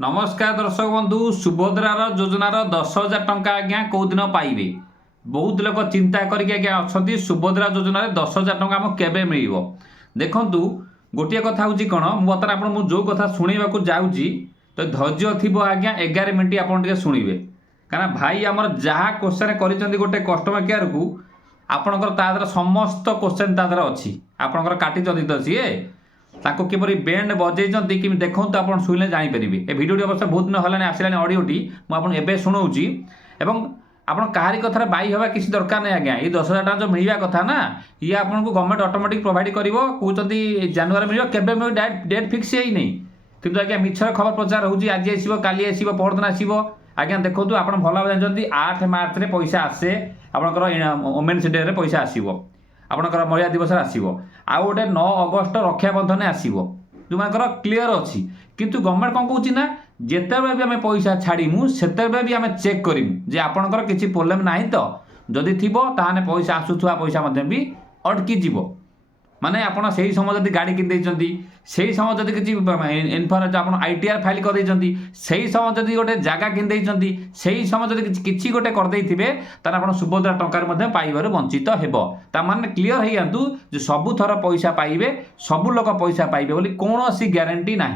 नमस्कार दर्शक बंधु सुभद्रार योजनार 10,000 टंका आज्ञा कौ दिन पाइबे। बहुत लोग चिंता करके आज्ञा अच्छा सुभद्रा योजन 10,000 टंका आम केबे मिल देखु गोटे कथा हूँ कौन बर्तमान आप जो कथा शुणा जाऊँगी तो धैर्य थी आज्ञा 11 मिनिट आप शुणे कहीं भाई आमर जहाँ क्वेश्चन कर गोटे कस्टमर केयर को आपणकर तादर समस्त क्वेश्चन तादर अच्छी आपणकर काटी तो सी ताको किपरि बैंड बजेइचंती कि देखो आप शुणिले जानीपर ए भिडियोटी अवश्य बहुत दिन है आसलानी ऑडियोटी मुझे शुणाऊँगी एवं आप कहारी कथार बाई हवा किसी दरकार नहीं आज्ञा ये 10,000 टका जो मिलवा कथा ना ये आपको गवर्नमेंट ऑटोमेटिक प्रोवाइड कर कहते जानुआरी मिल के डेट फिक्स ही नहीं किंतु आज्ञा मिछर खबर प्रचार होगी आज आसो काली आसो परदिन आसो आज्ञा देखो आप भल जानते 8 मार्च में पैसा आसे आपंकर वोमेन्स डे रे पैसा आसो आपंकर महिला दिवस आसो आउ गोटे 9 अगस्त रक्षाबंधन आसो जो मानकर क्लीयर अच्छी किंतु गवर्नमेंट कौन कौन ना जिते भी आम पैसा छाड़मु से भी आम चेक करमु जे आपणकर किसी प्रोब्लेम ना तो जदि थी ताने पैसा आसुवा पैसा भी अटकी जीव माने आपड़ से समय जब गाड़ी किनी से समय जब किसी इनफॉर्मेशन आप ITR फाइल कर से समय जब गोटे जगह किनी से समय जब किसी गोटे करदे आप सुभद्रा टंकार पाइबार वंचित होने क्लीयर हो जातु सबू थर पैसा पाइबे सबू लोक पैसा पाइबे बोली कौन ग्यारंटी ना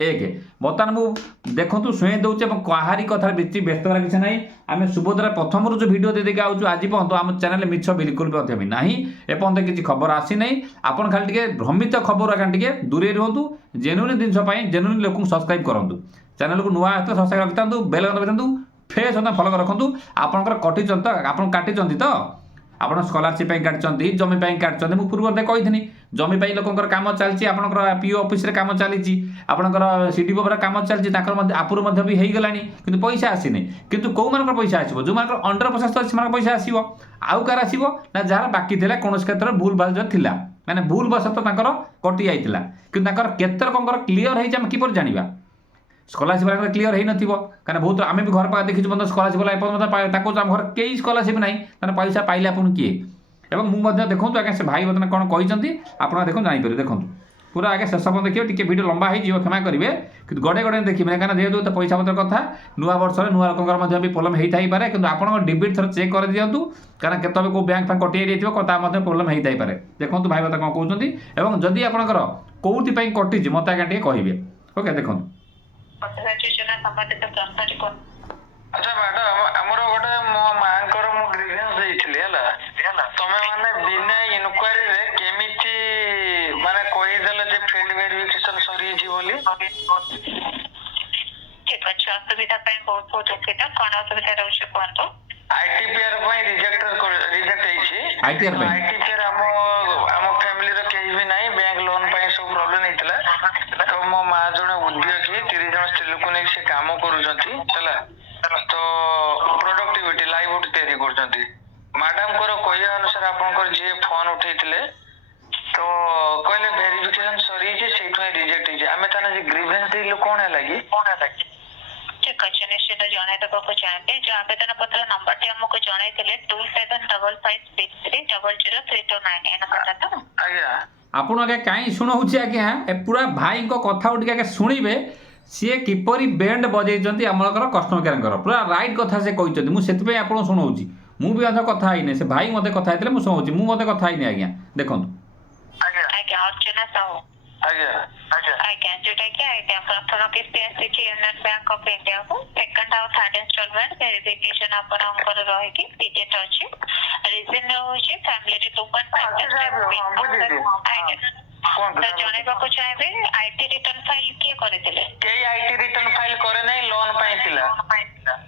एक बर्तमान मुझे देखो शुणी दूचे कहारी कथार बेसी व्यस्त किसी ना आम सुभद्रा प्रथम जो भिडियो देखिए आऊँ आज पर्यटन आम चैनल मिछ बिल्कुल भी ना एपर्तन किसी खबर आसी ना आपड़ खाली टे भ्रमित खबर आगे दूरे रुहतु जेन्युइन जिनस जेन्युइन लोक सब्सक्राइब करूँ चैनल को नुआ सब्सक्राइब रखी था बेल रखी फेस फलो रखुद आपंकर कटी आप काटी तो आप स्कॉलरशिप काटते जमी काटते मुझे पूर्व कही जमी लोकर कम चलती आपंकर PO ऑफिस रे कम चली आपंकर CDO कम चलती आपुर भी हो गला कि पैसा आसनी कितु कौ मान पैसा आसो जो मान अंडर प्रोसेस तो से पैसा आसो आउ कार आसो ना जहाँ बाकी थी कौन क्षेत्र भूल भाल जो था मैंने भूल वशत कटि जाता कि केतर कौन क्लीयर हो किपर जाना स्कॉलरशिप क्लीयर हो ना कहीं बहुत आम भी घर पाखे देखी स्कॉलरशिप आम घर कई स्कॉलरशिप ना पैसा पाइले आपन किए मुझे देखो आगे से भाई बर्तमान कौन कहते आप देखो जापर देखो पूरा आगे शेष पर्यटन देखिए टी वीडियो लंबा हो क्षमा करेंगे कि गड़े गड़े देखिए कहीं जेहतु तो पैसा पत्र कथा नुआ वर्ष में नुआ लोकर भी प्रोब्लेम होता है कि आप डिबिट थर चेक कर दिंतु कहीं केत कौ बैंक फैंक कटि जाइए प्रोब्लेम होता है देखो भाई बता कौन कहते और जदि आपंकर कौटी कटि मत आगे टे कहे ओके देखो अच्छा मैडम हमरो गोटे मो मांकर मो ग्रीवेंस देइथिले हला तमे माने बिना इनक्वायरी रे केमिति माने कोइ देले जे फील्ड वेरिफिकेशन सरी जी बोली ठीक अछि असुविधा ପାଇଁ बहुत बहुत दुखित कोन असुविधा रहउछ कोनतो ITPR ପାଇଁ रिजेक्ट ହେଇଛି ITPR हम फैमिली रो केही भी नाही बैंक लोन ପାଇଁ सब प्रॉब्लम हेतला तो मो मा जने उद्योगी 30 जन स्त्री लोक ने से काम करूजंती हला तो प्रोडक्टिविटी लाइवहुड तैयारी करजंती मैडम को कहया अनुसार आपनकर जे फोन उठैतिले तो कहले वेरिफिकेशन सरी जे सेठो रिजेक्ट हे आमे ताने जे ग्रीवेंस दिलु कोन लागी ठीक अछि निश्चित जणाय देबको चाहते जो आवेदन पत्र नंबर टे हमको जणाइतिले 275533003229 एना पता तो आज्ञा आपन आगे कहीं शुणाऊँ आज्ञा पूरा भाई कथा टे शुणे सी किपरि बैंड बजेइचंती आमर कस्टमर केयर पूरा राइट कथा से कहते मुझे आपको शुणाऊँ मुझे अध कथा ही से भाई मत कथा मुझे शुणाऊँ मुझे कथा ही आज्ञा देखो आज्ञा अर्चना साहू आज्ञा जोटा कि आज्ञा प्रथम किस्ती आसी यूनियन बैंक ऑफ इंडिया को सेकंड और थर्ड इंस्टॉलमेंट वेरिफिकेशन आपनकर रहे कि डिजिट अछि रीजन होछि फैमिली 2.5 जने को चाहे IT रिटर्न फाइल के करथिले के IT रिटर्न फाइल करे नै लोन पाई थिला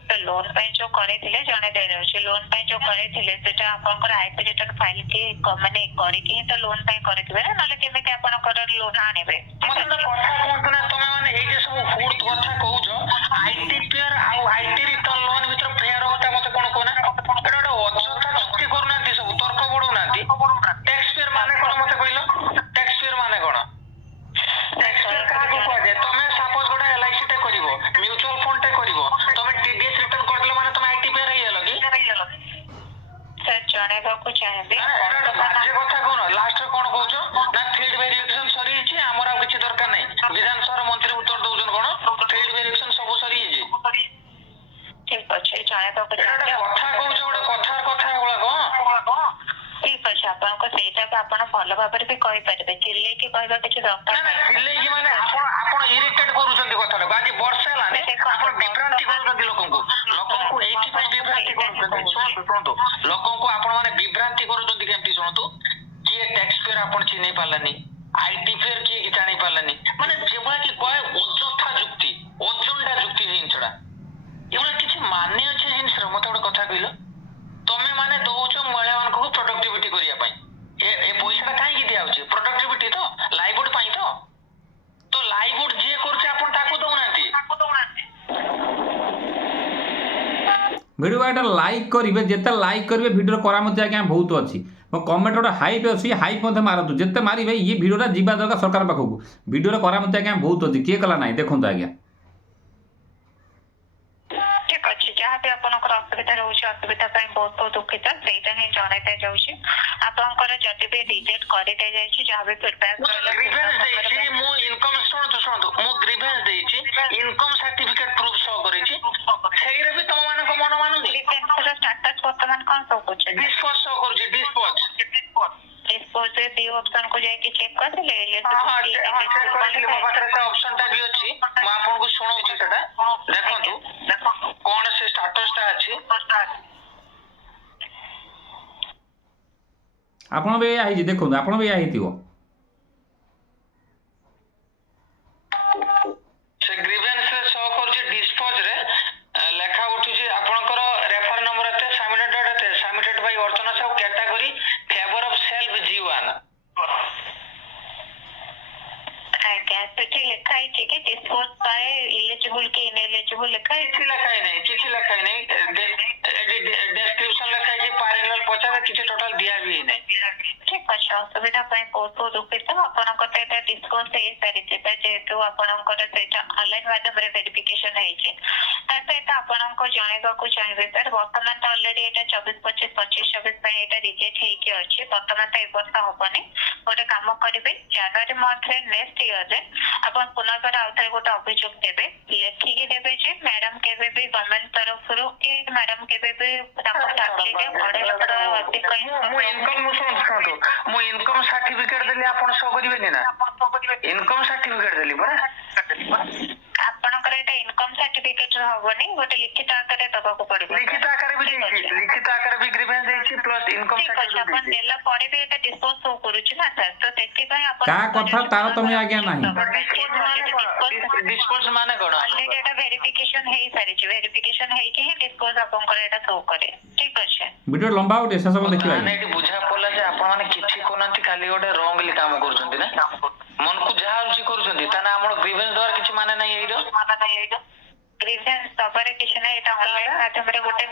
तो लोन पाई जो करथिले जने दे रहछि लोन पाई जो करथिले सेटा आपनकर IT रिटर्न फाइल के माने करी कि तो लोन पाई करथिबे ना नले केमे के आपनकर लोन आनेबे मत तो कथा कोन ना तमे माने ए जे सब फूड कथा कहू जो ITPR आ IT रिटर्न लोन भीतर फेयर होता मत कोन कोना एटा अछता चुक्ति करना ती सब तर्क बडू नाती टैक्स पेयर माने कोन मत कहलो टैक्स पेयर माने कोन टैक्स पेयर का को कह दे तमे सपोज गोडा LIC टे करिवो म्यूचुअल फंड टे करिवो तमे TDS रिटर्न करले माने तमे ITPR हे गेलो की सर जने को चाहेबे जे कथा कोन लास्ट रे कोन कहउछो ना फील्ड वेरिफिकेशन सरी छि हमरा किछि दरकार नै विधानसभा मंत्री उत्तर दउजन कोन फील्ड वेरिफिकेशन ଭଲ ଭାବରେ ବି କହିପାରିବେ, ଚିଲେଇକି କହିବା କିଛି ଦରକାର ନା ଚିଲେଇକି ମାନେ ଆପଣ ଇରିଟେଟ କରୁଛନ୍ତି କଥାଟାକୁ। ଆଜି ବର୍ଷା ହେଲାନି ଆପଣ ବିଭ୍ରାନ୍ତି କରୁଛନ୍ତି ଲୋକଙ୍କୁ ଏଇଥିପାଇଁ ବିଭ୍ରାନ୍ତି କରୁଛନ୍ତି। ଶୁଣନ୍ତୁ ଲୋକଙ୍କୁ ଆପଣ ମାନେ ବିଭ୍ରାନ୍ତି କରୁଛନ୍ତି କେମିତି ଶୁଣନ୍ତୁ। କିଏ ଟ୍ୟାକ୍ସ ପେୟର ଆପଣ ଚିହ୍ନି ପାରିଲାନି, ଆଇଟି ପେୟର କିଏ ଜାଣି ପାରିଲାନି, ମାନେ ଯେଭଳିଆ କି କହେ ଅଯଥା ଯୁକ୍ତି, ଅଜଣ୍ଡା ଯୁକ୍ତି ଜିନିଷଟା। ଏଭଳିଆ କିଛି ମାନେ ଅଛି ଜିନିଷର? ମତେ ଗୋଟେ କଥା କହିଲ, ତମେ ମାନେ ଦଉଛ ମହିଳା ମାନଙ୍କୁ ପ୍ରଡକ୍ଟିଭିଟି କରିବା ପାଇଁ, ଏ ପଇସାଟା କାହିଁକି ଦିଆହଉଛି? ପ୍ରଡକ୍ଟିଭିଟି ତ, ଲାଇଭୁଡ ପାଇଁ ତ ଲାଇଭୁଡ ଯିଏ କରୁଛି ଆପଣ ତାକୁ ଦଉନାହାନ୍ତି। ভিডিও এটা লাইক করবে, যেতে লাইক করবে ভিডিওর করামতি আজ্ঞা বহুত অছি। মো কমেন্ট গোটে হাইপ অছি, হাইপ মধ্যে মারতু, যেতে মারিবে ই ভিডিওটা যা দরকার সরকার পাখক। ভিডিওর করামতি আজ্ঞা বহুত অছি, কিଏ কলা নাই দেখুন আজ্ঞা। ঠিক ଅଛି, ଯାହା ବି ଆପଣଙ୍କର ଅସୁବିଧା ରହୁଛି, ଅସୁବିଧା ପାଇଁ ବହୁତ ବହୁତ ଦୁଃଖିତ, ସେଇଟା ହିଁ ଜଣାଇ ଦିଆଯାଉଛି। ଆପଣଙ୍କର ଯଦି ବି ରିଜେକ୍ଟ କରିଦିଆଯାଇଛି, ଯାହା ବି ଫିଡବ୍ୟାକ୍ ମୁଁ ଇନକମ୍ ଶୁଣନ୍ତୁ ମୁଁ ଗ୍ରିଭେନ୍ସ ଦେଇଛି, ଇନକମ୍ ସାର୍ଟିଫିକେଟ ପ୍ରୁଫ ସହ କରିଛି, ସେଇରେ ବି ତମ ମାନଙ୍କ ମନ ମାନୁଛି। ଗ୍ରିଭେନ୍ସର ଷ୍ଟାଟସ୍ ବର୍ତ୍ତମାନ କଣ ସବୁ କରୁଛନ୍ତି? ଡିସ୍ପୋଜ ସହ କରୁଛି, ଡିସ୍ପୋଜ ରେ ବି ଅପସନ୍ କୁ ଯାଇକି ଚେକ୍ କରିଥିଲେ? ଚେକ୍ କରିଥିଲି, ମୋ ପାଖରେ ସେ ଅପସନ୍ ଟା ବି ଅଛି, ମୁଁ ଆପଣଙ୍କୁ ଶୁଣଉଛି ସେଟା। ଦେଖନ୍ତୁ କଣ ସେ ଷ୍ଟାଟସ୍ ଟା ଅଛି। ଆପଣ ବି ଏଇଆ ହେଇଛି, ଦେଖନ୍ତୁ ଆପଣ ବି ଏଇଆ ହେଇଥିବ। ସେ ଗ୍ରିଭେନ୍ସ ରେ ସହ କରୁଛି, ଡିସ୍ପୋଜ ରେ ଲେଖା ଉଠୁଛି ଆପଣଙ୍କର ରେଫର ନମ୍ବର ଏତେ, submitted Bai Archana Sahu, category favour of self G1। ଆଜ୍ଞା, ସେଠି ଲେଖା ହେଇଛି କି ଡିସ୍ପୋଜ ବାଇ ଇଲିଜିବୁଲ କି ଇନଏଲିଜିବୁଲ ଲେଖା ହେଇଛି? କିଛି ଲେଖା ହେଇନାହିଁ, ଡେସ୍କ୍ରିପସନ ଲେଖା ହେଇଛି, ପାରେଲାଲ ପଚାରେ, କିଛି ଟୋଟାଲ ଦିଆ ବି ହେଇନାହିଁ। ଠିକ ଅଛି, ଅସୁବିଧା ପାଇଁ ବହୁତ ବହୁତ ଦୁଃଖିତ। ଆପଣଙ୍କର ତ ଏଇଟା ଡିସ୍ପୋଜ ହେଇସାରିଛି, ଯେହେତୁ ଆପଣଙ୍କର ସେଇଟା ଅନଲାଇନ ମାଧ୍ୟମରେ ଭେରିଫିକେସନ ହେଇଛି। ତା ସହିତ ଆପଣଙ୍କୁ ଜଣାଇବାକୁ ଚାହିଁବି ସାର୍, ବର୍ତ୍ତମାନ ତ ଅଲରେଡି ଏଇଟା 24-25 ପାଇଁ ଏଇଟା ରିଜେକ୍ଟ ହେଇକି ଅଛି। ବର୍ତ୍ତମାନ ତ ଏ ବର୍ଷ ହବନି, ଗୋଟେ କାମ କରିବେ, ଜାନୁଆରୀ ମନ୍ଥରେ ନେକ୍ସଟ ଇୟରରେ ଆପଣ ପୁନର୍ବାର ଆଉଥରେ ଗୋଟେ ଅଭିଯୋଗ ଦେବେ, ଲେଖିକି ଦେବେ ଯେ ମ୍ୟାଡାମ କେବେ ବି ଗଭର୍ଣ୍ଣମେଣ୍ଟ ତରଫରୁ କି ମ୍ୟାଡାମ କେବେ ବି ତାଙ୍କ ଚାକିରିରେ 2.5 ଲକ୍ଷ ଅଧିକ ମୁଁ ଇନକମ୍ ସାର୍ଟିଫିକେଟ ଦେଲି, ଆପଣ ସହ କରିବେନି ନା? ଇନକମ୍ ସାର୍ଟିଫିକେଟ ଦେଲି ପରା। ଆପଣଙ୍କର ଏଇଟା ଇନକମ୍ ସାର୍ଟିଫିକେଟ ହବନି, ଗୋଟେ ଲିଖିତ ଆକାରରେ ଦବାକୁ ପଡିବ। ଲିଖିତ ଆକାରରେ ବି ଦେଇଛି, ଲିଖିତ ଆକାରରେ ବି ଗ୍ରିଭେନ୍ସ ଦେଇଛି, ପ୍ଲସ ଇନକମ୍ ସାର୍ଟିଫିକେଟ ଆପଣ ଦେଲା ପରେ ବି ଏଇଟା ଡିସ୍ପୋଜ ସୋ କରୁଛି ନା ସାର୍, ତ ସେଥିପାଇଁ ଆପଣ କା କଥା ତାରତମ୍ୟ ଆଜ୍ଞା ନାହିଁ। ଡିସ୍ପୋଜ ମାନେ କଣ? ଅଲରେଡି ଏଟା ଭେରିଫିକେସନ ହେଇସାରିଛି, ଭେରିଫିକେସନ ହେଇକି ହିଁ ଡିସ୍ପୋଜ ଆପଣଙ୍କର ଏଟା ଶୋ କରେ। ଠିକ ଅଛି, ভিডিও লম্বা উঠে শেষ হব ଦେଖିବା। ଏଠି ବୁଝା ପଡିଲା ଯେ ଆପଣ ମାନେ କିଛି କରୁନାହାନ୍ତି, ଖାଲି ଗୋଟେ ରଙ୍ଗଲି କାମ କରୁଛନ୍ତି ନା, ମନକୁ ଯାହା ହଉଛି କରୁଛନ୍ତି। ତାହେଲେ ଆମର ଗ୍ରିଭେନ୍ସ ଦେବାର କିଛି ମାନେ ନାହିଁ। ଗ୍ରିଭେନ୍ସ ଦବାରେ କିଛି ନାହିଁ, ଏଟା ଅନଲାଇନ ମାଧ୍ୟମରେ ଗୋଟେ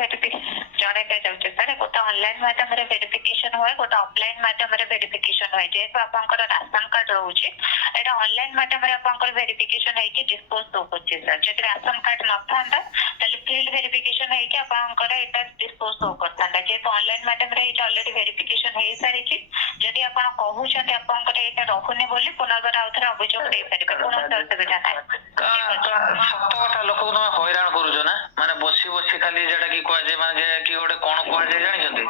ଜଣାଇ ଦିଆଯାଉଛି ସାର୍। ଗୋଟେ ଅନଲାଇନ ମାଧ୍ୟମରେ ଭେରିଫିକେସନ ହୁଏ, ଗୋଟେ ଅଫଲାଇନ ମାଧ୍ୟମରେ ଭେରିଫିକେସନ ହୁଏ। ଯେହେତୁ ଆପଣଙ୍କର ରାସନ କାର୍ଡ ରହୁଛି, ଏଟା ଅନଲାଇନ ମାଧ୍ୟମରେ ଆପଣଙ୍କର ଭେରିଫିକେସନ ହେଇକି ଡିସ୍ପୋଜ ସୋ କରୁଛି ସାର୍। ଯଦି ରାସନ କାର୍ଡ ନଥାନ୍ତା ତାହେଲେ ଫିଲ୍ଡ ଭେରିଫିକେସନ ହେଇକି ଆପଣଙ୍କର ଏଟା ଡିସ୍ପୋଜ ସୋ କରିଥାନ୍ତା। ଯେହେତୁ ଅନଲାଇନ ମାଧ୍ୟମରେ ଏଇଟା ଅଲରେଡି ଭେରିଫିକେସନ ହେଇସାରିଛି, ଯଦି ଆପଣ କହୁଛନ୍ତି ଆପଣଙ୍କର ଏଇଟା ରହୁନି ବୋଲି, ପୁନର୍ବାର ଆଉଥରେ ଅଭିଯୋଗ ଦେଇପାରିବେ, କୌଣସି ଅସୁବିଧା ନାହିଁ। ସତ କଥା, ଲୋକଙ୍କୁ ତମେ ହଇରାଣ କରୁଛ ନା, ମାନେ ବସି ବସି ଖାଲି ଯେଟା କି କୁହାଯାଏ, ମାନେ କି ଗୋଟେ କଣ କୁହାଯାଏ ଜାଣିଛନ୍ତି,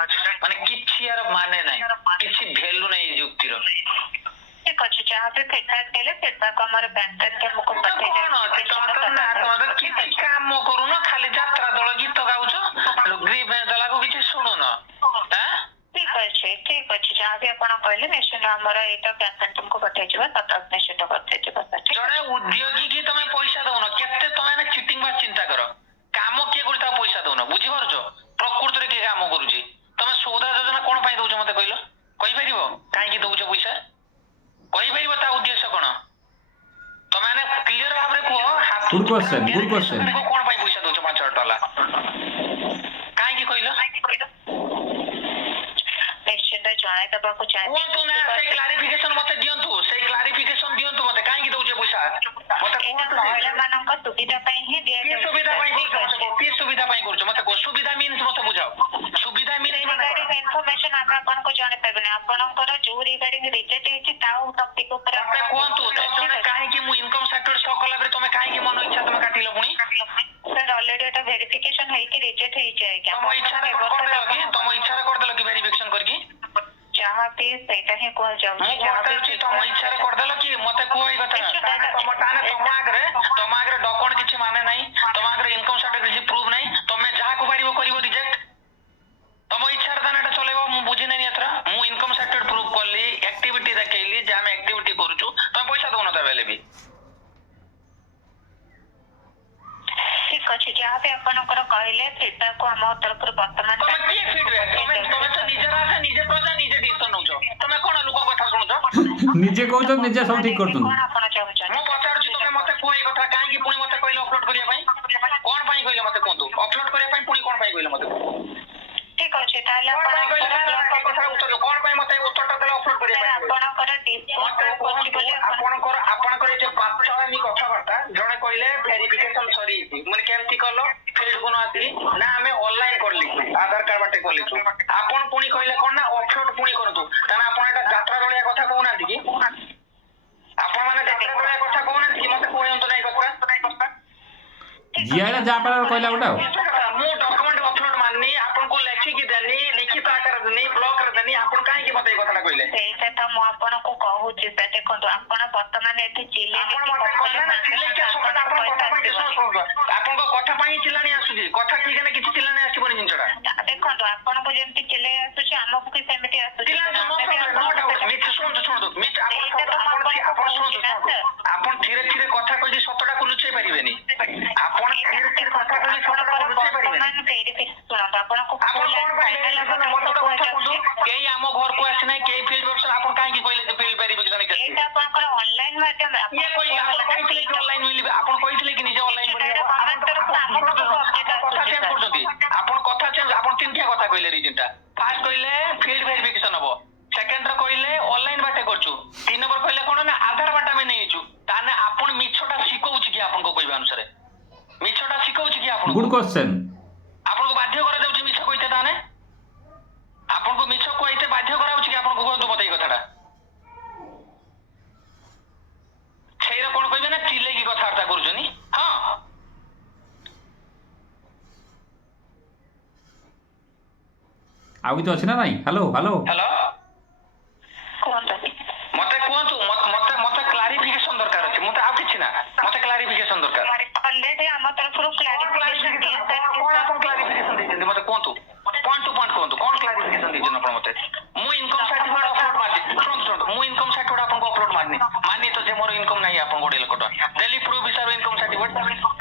ମାନେ କିଛି ୟାର ମାନେ ନାହିଁ, କିଛି ଭ୍ୟାଲୁ ନାହିଁ ଏ ଯୁକ୍ତିର। ଠିକ ଅଛି, ଯାହା ବି ଫିଡବ୍ୟାକ୍ ଦେଲେ ଫିଡବ୍ୟାକ୍ ଆମର ବ୍ୟାଙ୍କ ଆମକୁ ପଠେଇ କିଛି କାମ କରୁନ, ଖାଲି ଯାତ୍ରା ଦଳ ଗୀତ ଗାଉଛ, ଗ୍ରିଭେନ୍ସ ଦେଲାକୁ କିଛି ଶୁଣୁନ। ଠିକ ଅଛି, ଯାହା ବି ଆପଣ କହିଲେ ନିଶ୍ଚିତ ଆମର ଏଇଟା ବ୍ୟାଙ୍କ ଟିମକୁ ପଠେଇଯିବ, ତଦାରଖ ନିଶ୍ଚିତ କରିଦେଇଯିବ। ଜଣେ ଉଦ୍ୟୋଗୀ କି ତମେ ପଇସା ଦଉନ, କେତେ ତମେ ଚିଟିଂ ବା ଚିନ୍ତା କର, କାମ କିଏ କରୁଛି ତାକୁ ପଇସା ଦଉନ, ବୁଝିପାରୁଛ? ପ୍ରକୃତରେ କିଏ କାମ କରୁଛି? ତମେ ସୁବିଧା ଯୋଜନା କଣ ପାଇଁ ଦଉଛ ମତେ କହିଲ? କହିପାରିବ କାହିଁକି ଦଉଛ ପଇସା? କହିପାରିବ ତା ଉଦ୍ଦେଶ୍ୟ କଣ? ତମେ ମାନେ କ୍ଲିୟର ଭାବରେ କୁହ। Good question. କଣ ପାଇଁ ପଇସା ଦଉଛ 5,000 ଟଙ୍କା? କାହିଁକି କହିଲ? ନିଶ୍ଚିତ ଜଣାଇ ଦେବାକୁ ଚାହିଁବି। ସେଇ କ୍ଲାରିଫିକେସନ ମତେ ଦିଅନ୍ତୁ, ମତେ କାହିଁକି ଦଉଛ ପଇସା? ମହିଳା ମାନଙ୍କ ସୁବିଧା ପାଇଁ ହିଁ ଦିଆଯାଉଛି। ସୁବିଧା ପାଇଁ କରୁଛ ମତେ କୁହ, ସୁବିଧା ମିନ୍ସ ମତେ ବୁଝାଅ। ସୁବିଧା ମିନ୍ସ ଇନଫରମେସନ ଆମେ ଆପଣଙ୍କୁ ଜଣାଇ ପାରିବୁନି, ଆପଣଙ୍କର ଯୋଉ ରିଗାର୍ଡିଂ ରିଜେକ୍ଟ ହେଇଛି ତା ଟପିକ ଉପରେ ମତେ କୁହନ୍ତୁ। କାହିଁକି ମୁଁ ଇନକମ୍ ସାର୍ଟିଫିକେଟ ସହ କଲା ପରେ ତମେ କାହିଁକି ମନ ଇଚ୍ଛା ତମେ କାଟିଲ ପୁଣି? ସାର୍ ଅଲରେଡି ଏଟା ଭେରିଫିକେସନ ହେଇକି ରିଜେକ୍ଟ ହେଇଛି ଆଜ୍ଞା। ତମ ଇଚ୍ଛାରେ କରିଦେଲ କି ଭେରିଫିକେସନ କରିକି? ଯାହା ବି ସେଇଟା ହିଁ କୁହାଯାଉଛି। ଆପଣ ଆଗରେ ତମ ଆଗରେ ଡକୁମେଣ୍ଟ କିଛି ମାନେ ନାହିଁ, ତମ ଆଗରେ ଇନକମ ସାର୍ଟିଫିକେଟ କିଛି ପ୍ରୁଫ ନାହିଁ, ତମେ ଯାହାକୁ ପାରିବ କରିବ ରିଜେକ୍ଟ। ତମ ଇଚ୍ଛାରେ ତାନେ ଏଟା ଚଲେଇବ। ମୁଁ ବୁଝି ନାହିଁ ଏଥର। ମୁଁ ଇନକମ ସାର୍ଟିଫିକେଟ ପ୍ରୁଫ କଲି, ଆକ୍ଟିଭିଟି ଦେଖେଇଲି ଯେ ଆମେ ଆକ୍ଟିଭିଟି କରୁଛୁ, ତମେ ପଇସା ଦଉନ ତା ବେଲେ ବି। ଠିକ ଅଛି, ଯାହା ବି ଆପଣଙ୍କର କହିଲେ ଫିଡବ୍ୟାକ୍ ଆମ ତରଫରୁ ବର୍ତ୍ତମାନ ତମେ କିଏ ଫିଡବ୍ୟାକ୍? ତମେ ତ ନିଜର ଆସେ ନିଜେ ପ୍ରଜା ନିଜେ ଡିସିସନ ନଉଛ। ତମେ କଣ ଲୋକ କଥା ଶୁଣୁଛ? ନିଜେ କହୁଛ ନିଜେ ସବୁ ଠିକ କରୁଛନ୍ତି। କଣ ଆପଣ ଚାହୁଁଛନ୍ତି? ମୁଁ ପଚାରୁଛି, ତମେ ମତେ କୁହ ଏଇ କଥା କାହିଁକି ପୁଣି ମତେ କହିଲେ ଅପଲୋଡ କରିବା ପାଇଁ? କଣ ପାଇଁ କହିଲେ ମତେ କୁହନ୍ତୁ? ଅପଲୋଡ କରିବା ପାଇଁ ପୁଣି କଣ ପାଇଁ କହିଲେ ମତେ? ଠିକ ଅଛି, ତାହେଲେ କଣ ପାଇଁ କହିଲେ? ଏ କଥା ଉତ୍ତର କଣ ପାଇଁ ମତେ ଉତ୍ତରଟା ଦେଲେ ଅପଲୋଡ କରିବା ପାଇଁ? ଆପଣଙ୍କର ମତେ କୁହନ୍ତୁ, ଆପଣଙ୍କର ଏଇ ଯୋଉ ବାଚଆମୀ କଥାବାର୍ତ୍ତା, ଜଣେ କହିଲେ ଭେରିଫିକେସନ ସରିଯାଇଛି, ମାନେ କେମିତି କଲ? ଫିଲ୍ଡକୁ ନ ଆସିକି ନା ଆମେ ଅନଲାଇନ କରିଲି, ଆଧାର କାର୍ଡ ବାଟେ କରିଛୁ। ଆପଣ ପୁଣି କହିଲେ କଣ ନା ଅପଲୋଡ ପୁଣି କରନ୍ତୁ। ତାହେଲେ ଆପଣ ଏଟା ଯାତ୍ରା ଦଳିଆ କଥା କହୁନାହାନ୍ତି କି? ଆପଣ ମାନେ ଯାତ୍ରା ଦଳିଆ କଥା କହୁନାହାନ୍ତି କି? ମତେ କୁହନ୍ତୁ ନା ଏଇ କଥା। ଜିଆରେ ଯାହା ପାର କହିଲା ଗୋଟେ ଆଉ। ମୁଁ ଡକ୍ୟୁମେଣ୍ଟ ଅପଲୋଡ ମାରିନି, ଆପଣଙ୍କୁ ଲେଖିକି ଦେନି, ଲିଖିତ ଆକାର ଦେନି, ବ୍ଲକରେ ଦେନି, ଆପଣ କାହିଁକି ମତେ ଏଇ କଥାଟା କହିଲେ? ସେଇଟା ତ ମୁଁ ଆପଣଙ୍କୁ କହୁଛି। ଦେଖନ୍ତୁ, ଆପଣ ବର୍ତ୍ତମାନ ଏଠି ଚିଲେଇଲେ ଆପଣ ମତେ କହିଲେ ନା ଚିଲେଇକି ଆସୁଛନ୍ତି। ଆପଣଙ୍କ କଥା ପାଇଁ ଶୁଣନ୍ତୁ, ଆପଣଙ୍କ କଥା ପାଇଁ ଚିଲାଣି ଆସୁଛି। କଥା ଠିକ ହେଲେ କିଛି ଚିଲାଣି ଆସିବନି ଜିନିଷଟା। ଦେଖନ୍ତୁ, ଆପଣଙ୍କୁ ଯେମିତି ଚିଲେଇ ଆସୁଛି ଆମକୁ ବି ସେମିତି ଆସୁଛି। ଆପଣ ଧୀରେ ଧୀରେ କଥା କହିକି ସତଟାକୁ ଲୁଚେଇ ପାରିବେନି। ଆପଣ ଧୀରେ ଧୀରେ କଥା କହିକି ସତଟାକୁ ଲୁଚେଇ ପାରିବେନି। କେହି ଆମ ଘରକୁ ଆସିନାହିଁ, କେହି ଫିଲ୍ଡ ଅଫିସର। ଆପଣ କାହିଁକି କହିଲେ ଯେ ଫିଲ୍ଡ ଭେରିଫିକେସନ ଏଇଟା ଆପଣଙ୍କର ଅନଲାଇନ ମାଧ୍ୟମରେ ଇଏ କହିଲେ ଆପଣ କହିଥିଲେ କି ଅନଲାଇନ ମିଳିବେ? ଆପଣ କହିଥିଲେ କି ନିଜେ ଅନଲାଇନ ମିଳିବ? କଥା ଚେଞ୍ଜ କରୁଛନ୍ତି ଆପଣ। କଥା ଚେଞ୍ଜ, ଆପଣ ତିନିଟା କଥା କହିଲେ ରିଜିନଟା। ଫାର୍ଷ୍ଟ କହିଲେ ଫିଲ୍ଡ ଭେରିଫିକେସନ ହବ, ସେକେଣ୍ଡରେ କହିଲେ ଅନଲାଇନ ବାଟେ କରୁଛୁ, 3 ନମ୍ବର କହିଲେ କଣ ନା ଆଧାର ବାଟେ ଆମେ ନେଇଛୁ। ତାହେଲେ ଆପଣ ମିଛଟା ଶିଖଉଛି କି? ଆପଣଙ୍କ କହିବା ଅନୁସାରେ ମିଛଟା ଶିଖଉଛି କି? ଆପଣ ଗୁଡ୍ କ୍ୱେଶ୍ଚନ୍। ଆପଣଙ୍କୁ ବାଧ୍ୟ କରାଯାଉଛି ମିଛ କହିତେ? ତାହେଲେ ଆପଣଙ୍କୁ ମିଛ କହିତେ ବାଧ୍ୟ କରାଯାଉଛି କି? ଆପଣଙ୍କୁ କୁହନ୍ତୁ ମତେ ଏଇ କଥାଟା। ସେଇଟା କଣ କହିବେ ନା ଚିଲେଇକି କଥାବାର୍ତ୍ତା କରୁଛନ୍ତି। ହଁ, ଆଉ କିଛି ଅଛି ନା ନାଇଁ? ହ୍ୟାଲୋ ହ୍ୟାଲୋ ହ୍ୟାଲୋ, କୁହନ୍ତୁ। ମତେ କୁହନ୍ତୁ। ମତେ କ୍ଲାରିଫିକେସନ ଦରକାର ଅଛି। ମତେ ଆଉ କିଛି ନା, ମତେ କ୍ଲାରିଫିକେସନ ଦରକାର। ଅଲରେଡି ଆମ ତରଫରୁ କ୍ଲାରିଫିକେସନ କଣ ଆପଣ କ୍ଲାରିଫିକେସନ ଦେଇଛନ୍ତି ମତେ କୁହନ୍ତୁ? ପଏଣ୍ଟ ଟୁ ପଏଣ୍ଟ କୁହନ୍ତୁ, କଣ କ୍ଲାରିଫିକେସନ ଦେଇଛନ୍ତି ଆପଣ ମତେ? ମୁଁ ଇନକମ ସାର୍ଟିଫିକେଟ ଅପଲୋଡ ମାରିଛି। ଶୁଣନ୍ତୁ, ମୁଁ ଇନକମ ସାର୍ଟିଫିକେଟ ଆପଣଙ୍କୁ ଅପଲୋଡ ମାରିନି। ମାନି ତ ଯେ ମୋର ଇନକମ ନାହିଁ, ଆପଣ ଗୋଟେ ଲୋକଟା ଡେଲି ପ୍ରୁଫ ହିସାବରେ ଇନକମ ସାର୍ଟିଫିକେଟ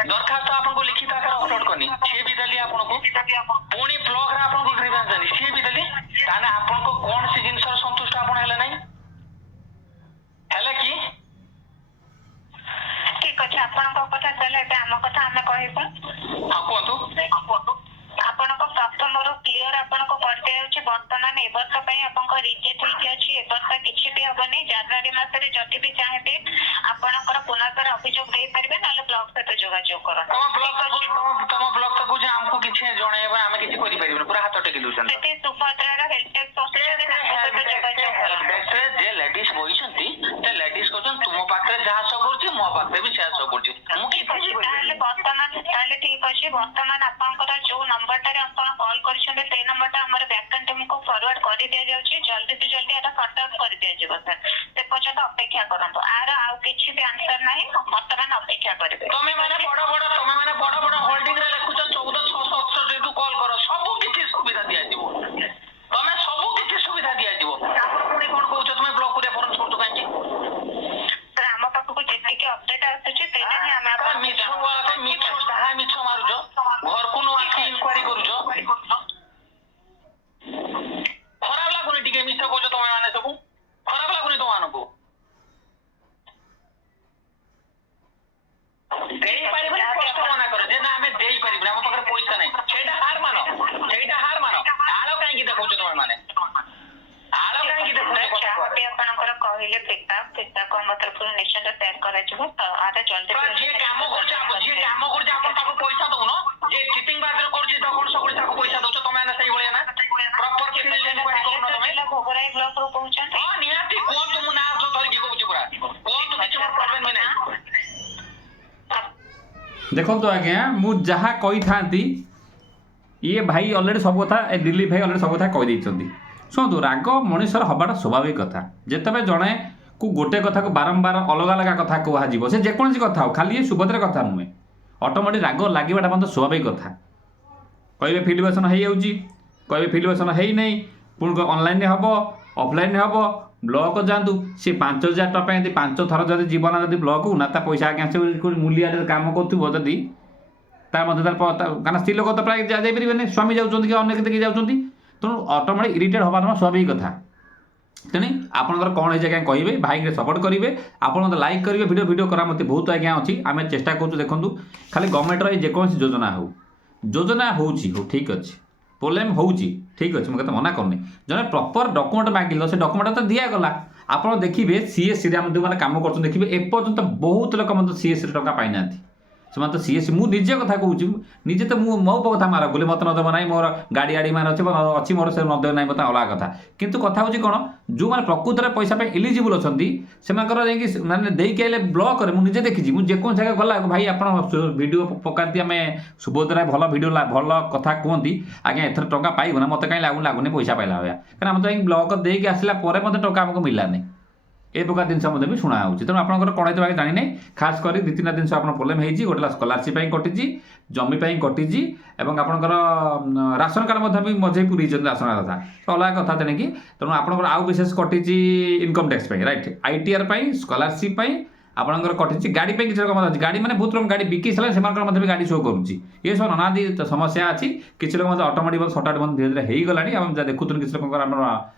ଦରଖାସ୍ତ ଆପଣଙ୍କୁ ଲିଖିତ ଆକାରରେ ଅପଲୋଡ କରିନି, ସିଏ ବି ଦେଲି ଆପଣଙ୍କୁ। ପୁଣି ବ୍ଲକରେ ଆପଣଙ୍କୁ ଗ୍ରିଭାନ୍ସ ଦେଲି, ସିଏ ବି ଦେଲି। ତାହେଲେ ଆପଣଙ୍କ କୌଣସି ଜିନିଷର ସନ୍ତୁଷ୍ଟ ଆପଣ ହେଲେ ନାହିଁ, ହେଲେ କି? ଠିକ ଅଛି, ଆପଣଙ୍କ କଥା ତାହେଲେ ଏବେ ଆମ କଥା ଆମେ କହିବୁ। ହଁ କୁହନ୍ତୁ। ଆପଣଙ୍କ ପ୍ରଥମରୁ କ୍ଲିୟର ଆପଣଙ୍କୁ କରିଦିଆଯାଉଛି। ବର୍ତ୍ତମାନ ଏ ବର୍ଷ ପାଇଁ ଆପଣଙ୍କ ରିଜେକ୍ଟ ହେଇକି ଅଛି। ଏ ବର୍ଷ କିଛି ବି ହବନି। ଜାନୁଆରୀ ମାସରେ ଯଦି ବି ଚାହିଁବେ ଆପଣଙ୍କର ପୁନର୍ବାର ଅଭିଯୋଗ ଦେଇପାରିବେ, ନହେଲେ ବ୍ଲକ ସହିତ ଯୋଗାଯୋଗ କରନ୍ତୁ। ତମ ବ୍ଲକ ତ କହୁଛି ଆମକୁ କିଛି ଜଣେଇବା, ଆମେ କିଛି କରିପାରିବୁନି, ପୁରା ହାତ ଟେକି ଦଉଛନ୍ତି। ସେଠି ସୁଭଦ୍ରାର ହେଲ୍ପ ଡେସ୍କ ଅଛନ୍ତି, ତାଙ୍କ ସହିତ ଯୋଗାଯୋଗ କରନ୍ତୁ। ଯେ ଲେଡିଜ ବହିଛନ୍ତି, ସେ ଲେଡିଜ କହୁଛନ୍ତି ତୁମ ପାଖରେ ଯାହା ସବୁ କରୁଛି ମୋ ପାଖରେ ବି ସେୟା ସବୁ କରୁଛି। ମୁଁ ଠିକ ଅଛି, ତାହେଲେ ଠିକ ଅଛି। ବର୍ତ୍ତମାନ ଆପଣଙ୍କର ଯୋଉ ନମ୍ବରଟାରେ ଆପଣ କଲ୍ କରିଛନ୍ତି ସେଇ ନମ୍ବରଟା ଆମର ବ୍ୟାକଏଣ୍ଡ ଟିମକୁ ଫରୱାର୍ଡ କରି ଦିଆଯାଉଛି। ଜଲ୍ଦି ଜଲ୍ଦି ଏଟା ସର୍ଟ ଆଉଟ୍ କରି ଦିଆଯିବ ସାର୍। ସେ ପର୍ଯ୍ୟନ୍ତ ଅପେକ୍ଷା କରନ୍ତୁ। ଆର ଆଉ କିଛି ବି ଆନ୍ସର ନାହିଁ, ବର୍ତ୍ତମାନ ଅପେକ୍ଷା କରିବେ। ତମେ ମାନେ ବଡ ବଡ ହୋଲ୍ଡିଂ ରେ ଲେଖୁଛ 14,668 କୁ କଲ୍ କର, ସବୁ କିଛି ସୁବିଧା ଦିଆଯିବ। ତମେ ସବୁ କିଛି ସୁବିଧା ଦିଆଯିବ। ଆପଣ ପୁଣି କଣ କହୁଛ? ତମେ ବ୍ଲକ ରେଫରେନ୍ସ କରୁଛ କାହିଁକି? ଆମ ପାଖକୁ ଯେତିକି ଅପଡେଟ ଆସୁଛି ସେଇଟା ହିଁ ଆମେ ମିଛ ଯାହା ମିଛ ମାରୁଛ, ଘରକୁ ନ ଆସି ଇନକ୍ୱାରି କରୁଛ। ଖରାପ ଲାଗୁନି ଟିକେ? ମିଛ କହୁଛ ତମେ ମାନେ ସବୁ, ଖରାପ ଲାଗୁନି ତମମାନଙ୍କୁ? ଦେଇପାରିବୁନି, ସ୍ପଷ୍ଟ ମନା କର ଯେ ନା ଆମେ ଦେଇପାରିବୁନି, ଆମ ପାଖରେ ପଇସା ନାହିଁ। ସେଇଟା ହାର ମାନ। ଆଳ କାହିଁକି ଦେଖଉଛ ତମେ ମାନେ? ଆଳ କାହିଁକି ଦେଖଉଛ? ଯାହାବି ଆପଣଙ୍କର କହିଲେ ଫିଡବ୍ୟାକ୍ ଆମ ତରଫରୁ ନିଶ୍ଚିତ ସେୟାର କରାଯିବ। ତ ଆରେ ଜଲ୍ଦି ଯିଏ କାମ କରୁଛି ଆପଣ ତାକୁ ପଇସା ଦଉନ। ଯିଏ ଚିଟିଂ ବାଜରେ କରୁଛି ତାକୁ ପଇସା ଦଉଛ ତମେ ମାନେ ସେଇଭଳିଆ ନା? ପ୍ରପର ଫିଲ୍ଡ ଇନକ୍ୱାରି କରୁନ ତମେ? ଭୋଗରାଇ ବ୍ଲକରୁ କହୁଛନ୍ତି? ହଁ ନିହାତି, କୁହନ୍ତୁ। ମୁଁ ନାଁ ଧରିକି କହୁଛି ପୁରା, କୁହନ୍ତୁ, କିଛି ମୋର ପ୍ରୋବ୍ଲେମ ବି ନାହିଁ। ଦେଖନ୍ତୁ ଆଜ୍ଞା, ମୁଁ ଯାହା କହିଥାନ୍ତି ଇଏ ଭାଇ ଅଲରେଡ଼ି ସବୁ କଥା, ଦିଲ୍ଲୀପ ଭାଇ ଅଲରେଡ଼ି ସବୁ କଥା କହିଦେଇଛନ୍ତି। ଶୁଣନ୍ତୁ, ରାଗ ମଣିଷର ହବାଟା ସ୍ୱାଭାବିକ କଥା। ଯେତେବେଳେ ଜଣେ को गोटे कथा को बारंबार अलग अलग कथा कहुब से जेकोसी कथा हो खाली सुभद्रा कथा नुहे ऑटोमेटिक राग लगे मतलब स्वाभाविक कथा कहे फिल्मेसन हो कहे फिल्मेसन है नहीं पुणी ऑनलाइन हम ऑफलाइन हम ब्लॉक जातु सी 5,000 टका 5 थर जब जीवन जब ब्लॉक ना पैसा आज्ञा से मूलिया काम करुदी कारण स्त्री लोक तो प्राय जापर स्वामी जाऊँच कि अनेक देखिए जाऊँच तेणु ऑटोमेटिक इरिटेट हमार स्वाभाविक कथा तेणु आपंकर कौन है क्या कहे भाई के सपोर्ट करेंगे आप लाइक करेंगे वीडियो करा मत बहुत आज्ञा अच्छी आम चेष्टा करूँ देखूँ खाली गवर्नमेंटर जेकोसी योजना हो ठीक अच्छे प्रोब्लेम हो ठीक अच्छे मुझे मना करनी जब प्रॉपर डॉक्यूमेंट मांगिल से डॉक्यूमेंट तो दिगला आप देखिए सीएससी जो मैंने काम कर देखिए एपर्यंत बहुत लोग मतलब सीएससी टका पाई ना से तो सीएससी मुझे कथा कहूँ निजे तो मो कथा मार बोले मत नदेव ना मोर गाड़ी आड़ी मान अच्छी मोर से नदेव ना मत अलग कथा किंतु कथा हूँ कौन जो मैंने प्रकृत में पैसा इलिजिबल अच्छा से मैंने देके आए ब्लॉक में मुझे देखी मुझे जगह गला भाई आप वीडियो पकाती आम सुभद्रा भल वीडियो भल कथा कहती आज्ञा एथर टका पाइब ना मत कहीं लगुनि पैसा पाइला भाया कहीं आम तो ब्लॉक देके आसला मत टका आमको मिलानी ए प्रकार जिनस भी शुणा हो तेणु आपंकर कौन है जानी नहीं खास कर 2-3 जिन आप प्रोब्लेम होती गोटे स्कॉलरशिप कटी जमी कटी और आपंकर राशन कार्ड भी मजे पूरी राशन कथा तो अलग कथा तेणुकी तेणु आपंकर आउ विशेष कटी income tax right ITR scholarship आपंकर कटी गाड़ी किसी रकम अच्छी गाड़ी मैंने बहुत रकम गाड़ी बिकी सारे से गाड़ी शो करुच्ची ये सब नानादी समस्या अच्छी किसी लोग ऑटोमेटिक सर्ट धीरे धीरे हो गला देखुन किसी लोक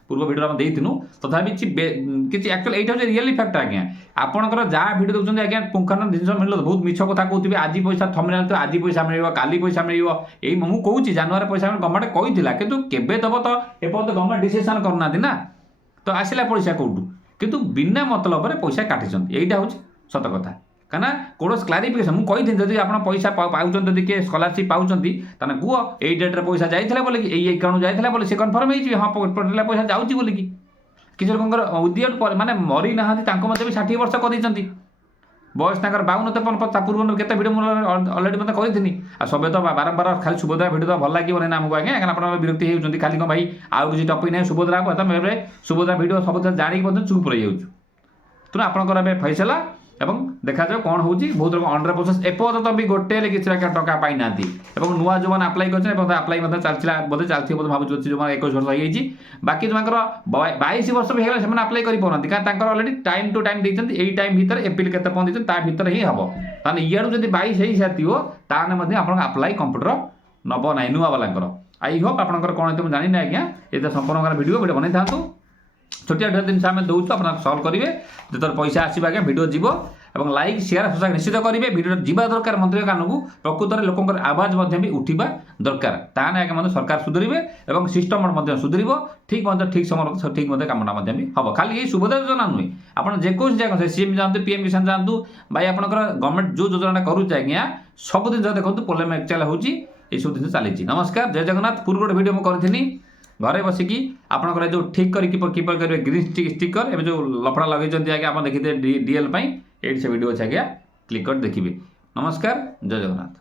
पूर्व भिडियो आम देनु तथापि किसी एक्चुअल यहाँ हूँ रियल इफेक्ट आज्ञा आपंकर जहाँ भिड देखते आज्ञा पुंखान जिन मिल बहुत मिछ कथा कहते आज पैसा थमिना तो आज पैसा मिल काली पैसा मिल यही मुझे कहूँ जानुआरी पैसा गवर्नमेंट कही कि केवे दब तो एपर्यंत गवर्नमेंट डिसीजन करना ना तो आसला पैसा कौटू कितु बिना मतलब पैसा काटिछन यहीटा हूँ सत कथा कहीं कौन क्लारिफिकेशन मुझे कही जब आप पैसा पाँच जब किए स्कॉलरशिप पाँच कह यही डेट्रे पैसा जाइए बोले कि अकाउंट जाइए बोले से कन्फर्म हो हाँ पैसा जाऊँगी बोल कि किसी लोक उद्योग माने मरी ना भी 60 वर्ष कर बयस 52 पूर्व के भिडियो अलरेडी मतलब करी सब तो बारंबार खाली सुभद्रा भिडियो तो भल लगे ना आमको आज्ञा कारण विरक्ति होती खाली कौन भाई आउ किसी टपिक ना सुभद्रा सुभद्रा भिडियो सब जाणी चुप रही जाऊँ तेणु आपंकर फैसला एवं देखा जाए कौन हो बहुत लोग अंडर प्रोसेस एपर्यंत भी गोटे किसी टका पाई ना नुआ जो मैंने आप्लाई कर आप्लाई चलता बोधे चलती बोधे भाव जो 21 वर्ष हो बाकी जो 22 वर्ष भी है आप्लाई कर अलरेडी टाइम टू टाइम देखते यही टाइम भितर एप्रिल के भितर ही हम ताने इू जब 22 हो सारी ताने आप आप्लाई कंप्यूटर नब ना नुआ वाला आई होप आपंकर कौन है जानी आज्ञा ये संपूर्ण वीडियो बनाई था छोटिया जिन आम दौर आप सल्व करेंगे जो पैसा आसो आज्ञा भिडियो जीव और लाइक शेयर सब्सक्राइब निश्चित करेंगे भिडियो जीवा दरकार मंत्री कान को प्रकृत में लोक आवाज भी उठा दरकार ताने आगे सरकार सुधरवे और सिस्टम सुधर ठीक ठीक समय ठीक कामटा भी हम खाली ये सुभद्रा योजना नुहे आप जेकोसी जगह सीएम जातु पीएम किसान जातु भाई आपंकर गवर्नमेंट जो योजना करुचे आज्ञा सब जिन देखो प्रोब्लेम एक्चुअल हो सब जिन चली नमस्कार जय जगन्नाथ पूर्व गोटे भिडियो मुझे करी घरे बसिकी आपंकर जो ठीक किपर करेंगे ग्रीन स्टिकर ए जो लफड़ा लगे आगे आप देखिए डीएल ये से वीडियो अच्छे आज्ञा क्लिक कर देखिए नमस्कार जय जगन्नाथ।